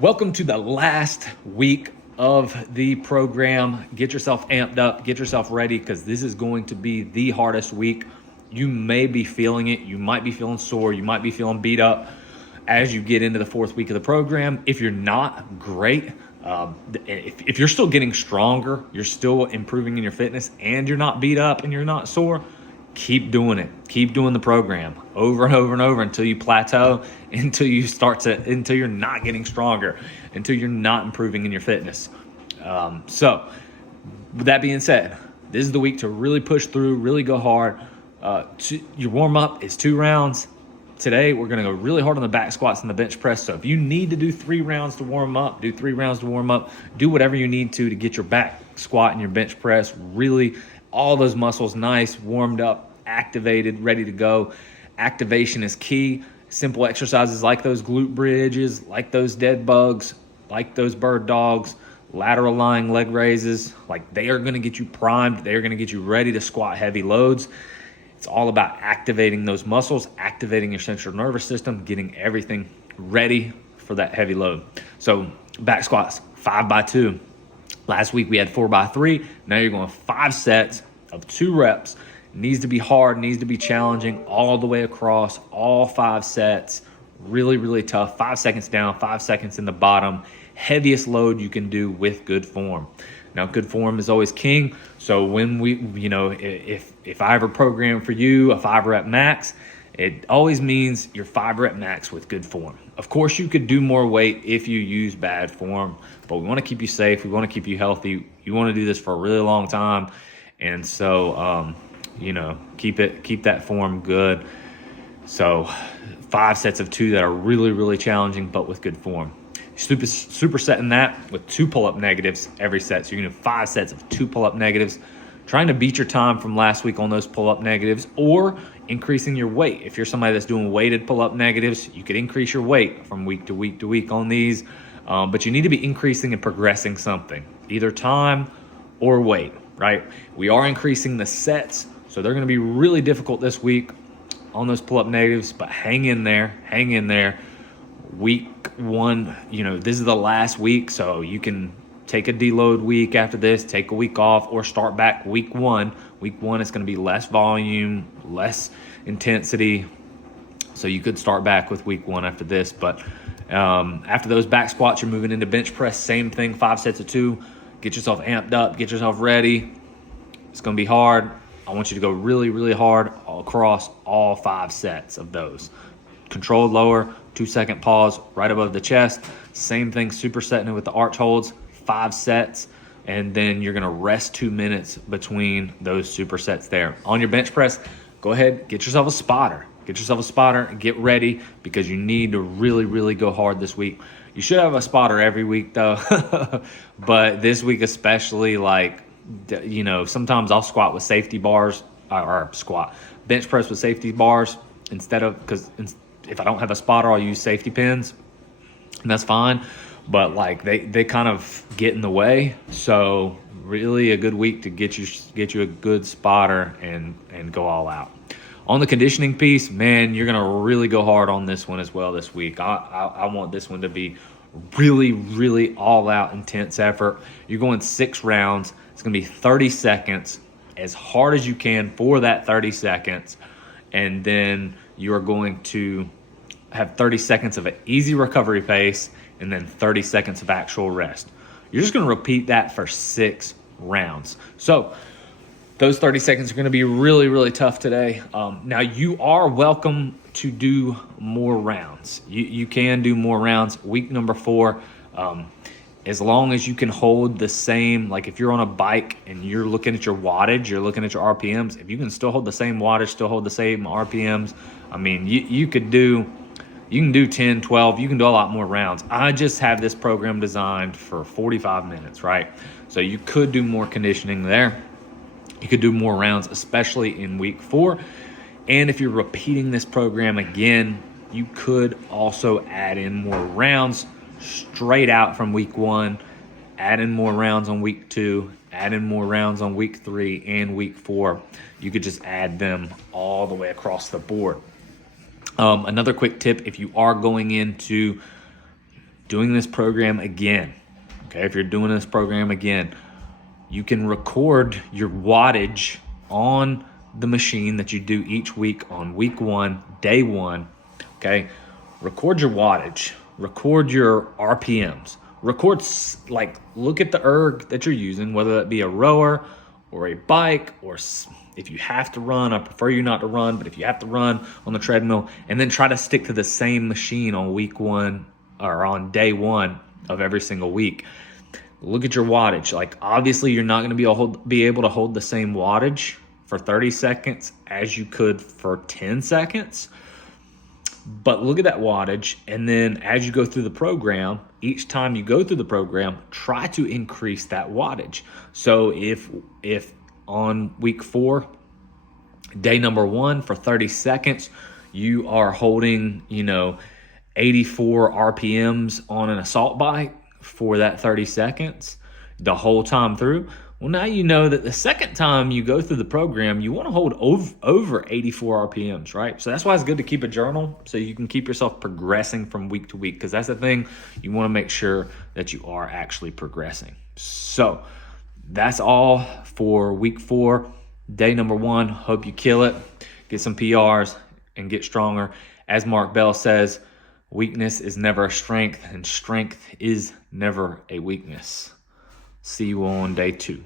Welcome to the last week of the program. Get yourself amped up, get yourself ready, because this is going to be the hardest week. You may be feeling it. You might be feeling sore. You might be feeling beat up as you get into the fourth week of the program. If you're not, great. If you're still getting stronger, you're still improving in your fitness, and you're not beat up and you're not sore, keep doing it. Keep doing the program over and over and over until you plateau, until you're not getting stronger, until you're not improving in your fitness. So with that being said, this is the week to really push through, really go hard. Your warm up is 2 rounds. Today, we're going to go really hard on the back squats and the bench press. So if you need to do 3 rounds to warm up, do 3 rounds to warm up. Do whatever you need to get your back squat and your bench press really, all those muscles nice, warmed up, activated, ready to go. Activation is key. Simple exercises like those glute bridges, like those dead bugs, like those bird dogs, lateral lying leg raises, like they are going to get you primed. They are going to get you ready to squat heavy loads. It's all about activating those muscles, activating your central nervous system, getting everything ready for that heavy load. So back squats, 5x2. Last week we had 4x3. Now you're going 5 sets of 2 reps. Needs to be hard, needs to be challenging all the way across, all 5 sets. Really, really tough. 5 seconds down, 5 seconds in the bottom. Heaviest load you can do with good form. Now, good form is always king. So when if I ever program for you a 5 rep max, it always means your 5 rep max with good form. Of course, you could do more weight if you use bad form, but we want to keep you safe. We want to keep you healthy. You want to do this for a really long time. And so, keep that form good. So 5 sets of 2 that are really, really challenging, but with good form. Supersetting that with 2 pull-up negatives every set. So you're going to do 5 sets of 2 pull-up negatives, trying to beat your time from last week on those pull-up negatives, or increasing your weight. If you're somebody that's doing weighted pull-up negatives, you could increase your weight from week to week to week on these. But you need to be increasing and progressing something, either time or weight, right? We are increasing the sets, so they're going to be really difficult this week on those pull-up negatives, but hang in there. Week 1, this is the last week, so you can take a deload week after this, take a week off, or start back week 1. Week 1 is going to be less volume, less intensity, so you could start back with week 1 after this. But after those back squats, you're moving into bench press. Same thing, 5 sets of 2. Get yourself amped up, get yourself ready. It's going to be hard. I want you to go really, really hard across all 5 sets of those. Controlled lower, 2-second pause right above the chest. Same thing, supersetting it with the arch holds, 5 sets, and then you're going to rest 2 minutes between those supersets there. On your bench press, go ahead, get yourself a spotter. And get ready, because you need to really, really go hard this week. You should have a spotter every week, though. But this week especially, sometimes I'll squat with safety bars, bench press with safety bars because if I don't have a spotter, I'll use safety pins, and that's fine. But they kind of get in the way. So really a good week to get you a good spotter and go all out. On the conditioning piece, man, you're going to really go hard on this one as well this week. I want this one to be really, really all-out intense effort. You're going 6 rounds. It's going to be 30 seconds, as hard as you can for that 30 seconds. And then you're going to have 30 seconds of an easy recovery pace and then 30 seconds of actual rest. You're just going to repeat that for 6 rounds. So those 30 seconds are going to be really, really tough today. Now, you are welcome to do more rounds. You can do more rounds. Week number 4, as long as you can hold the same, like if you're on a bike and you're looking at your wattage, you're looking at your RPMs, if you can still hold the same wattage, still hold the same RPMs, you can do 10, 12, you can do a lot more rounds. I just have this program designed for 45 minutes, right? So you could do more conditioning there. You could do more rounds, especially in week 4. And if you're repeating this program again, you could also add in more rounds straight out from week 1, add in more rounds on week 2, add in more rounds on week 3 and week 4. You could just add them all the way across the board. Another quick tip, if you are going into doing this program again, okay, if you're doing this program again, you can record your wattage on the machine that you do each week on week 1, day 1, okay? Record your wattage, record your RPMs, look at the erg that you're using, whether that be a rower or a bike, or if you have to run, I prefer you not to run, but if you have to run on the treadmill, and then try to stick to the same machine on week 1 or on day 1 of every single week. Look at your wattage. Like, obviously you're not going to be able to hold the same wattage for 30 seconds as you could for 10 seconds. But look at that wattage, and then as you go through the program, each time you go through the program, try to increase that wattage. So if on week 4, day number 1, for 30 seconds, you are holding, 84 RPMs on an assault bike for that 30 seconds the whole time through. Well, now you know that the second time you go through the program, you want to hold over 84 RPMs, right? So that's why it's good to keep a journal, so you can keep yourself progressing from week to week, because that's the thing. You want to make sure that you are actually progressing. So that's all for week 4, day number 1. Hope you kill it, get some PRs, and get stronger. As Mark Bell says, weakness is never a strength, and strength is never a weakness. See you on day 2.